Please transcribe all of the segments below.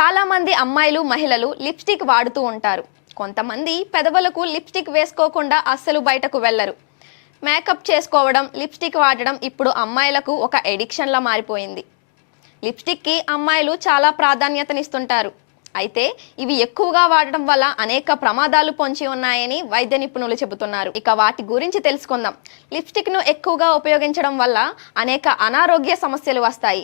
చాలామంది అమ్మాయిలు మహిళలు లిప్స్టిక్ వాడుతూ ఉంటారు. కొంతమంది పెదవులకు లిప్స్టిక్ వేసుకోకుండా అస్సలు బయటకు వెళ్ళరు మేకప్ చేసుకోవడం లిప్స్టిక్ వాడడం ఇప్పుడు అమ్మాయిలకు ఒక ఎడిక్షన్లా మారిపోయింది. లిప్స్టిక్కి అమ్మాయిలు చాలా ప్రాధాన్యతనిస్తుంటారు. అయితే ఇవి ఎక్కువగా వాడడం వల్ల అనేక ప్రమాదాలు పొంచి ఉన్నాయని వైద్య నిపుణులు చెబుతున్నారు. ఇక వాటి గురించి తెలుసుకుందాం. లిప్స్టిక్ను ఎక్కువగా ఉపయోగించడం వల్ల అనేక అనారోగ్య సమస్యలు వస్తాయి.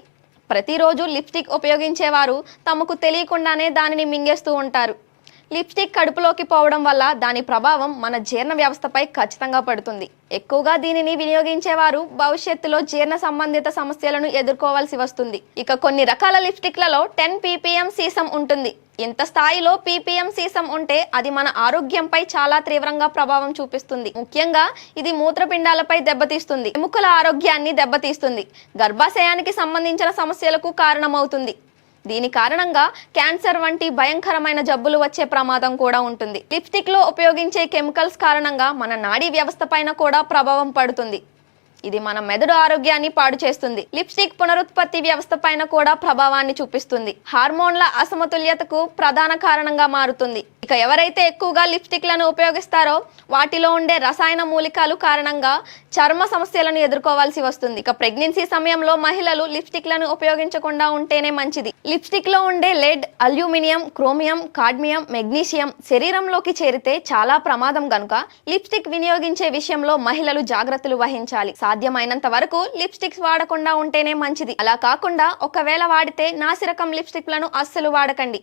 ప్రతిరోజు లిప్స్టిక్ ఉపయోగించేవారు తమకు తెలియకుండానే దానిని మింగేస్తూ ఉంటారు. లిప్స్టిక్ కడుపులోకి పోవడం వల్ల దాని ప్రభావం మన జీర్ణ వ్యవస్థపై ఖచ్చితంగా పడుతుంది. ఎక్కువగా దీనిని వినియోగించేవారు భవిష్యత్తులో జీర్ణ సంబంధిత సమస్యలను ఎదుర్కోవాల్సి వస్తుంది. ఇక కొన్ని రకాల లిప్స్టిక్లలో టెన్ పీపీఎం సీసం ఉంటుంది. ఇంత స్థాయిలో పీపీఎం సీసం ఉంటే అది మన ఆరోగ్యంపై చాలా తీవ్రంగా ప్రభావం చూపిస్తుంది. ముఖ్యంగా ఇది మూత్రపిండాలపై దెబ్బతీస్తుంది. ఎముకల ఆరోగ్యాన్ని దెబ్బతీస్తుంది. గర్భాశయానికి సంబంధించిన సమస్యలకు కారణమవుతుంది. దీని కారణంగా క్యాన్సర్ వంటి భయంకరమైన జబ్బులు వచ్చే ప్రమాదం కూడా ఉంటుంది. లిప్స్టిక్లో ఉపయోగించే కెమికల్స్ కారణంగా మన నాడీ వ్యవస్థ పైన కూడా ప్రభావం పడుతుంది. ఇది మన మెదడు ఆరోగ్యాన్ని పాడు చేస్తుంది. లిప్స్టిక్ పునరుత్పత్తి వ్యవస్థ పైన కూడా ప్రభావాన్ని చూపిస్తుంది. హార్మోన్ల అసమతుల్యతకు ప్రధాన కారణంగా మారుతుంది. ఇక ఎవరైతే ఎక్కువగా లిప్స్టిక్లను ఉపయోగిస్తారో వాటిలో ఉండే రసాయన మూలికలు కారణంగా చర్మ సమస్యలను ఎదుర్కోవాల్సి వస్తుంది. ఇక ప్రెగ్నెన్సీ సమయంలో మహిళలు లిప్స్టిక్లను ఉపయోగించకుండా ఉంటేనే మంచిది. లిప్స్టిక్లో ఉండే lead aluminium chromium cadmium magnesium శరీరంలోకి చేరితే చాలా ప్రమాదం గనుక లిప్స్టిక్ వినియోగించే విషయంలో మహిళలు జాగ్రత్తలు వహించాలి. సాధ్యమైనంత వరకు లిప్స్టిక్స్ వాడకుండా ఉంటేనే మంచిది. అలా కాకుండా ఒకవేళ వాడితే నాసిరకం లిప్స్టిక్లను అస్సలు వాడకండి.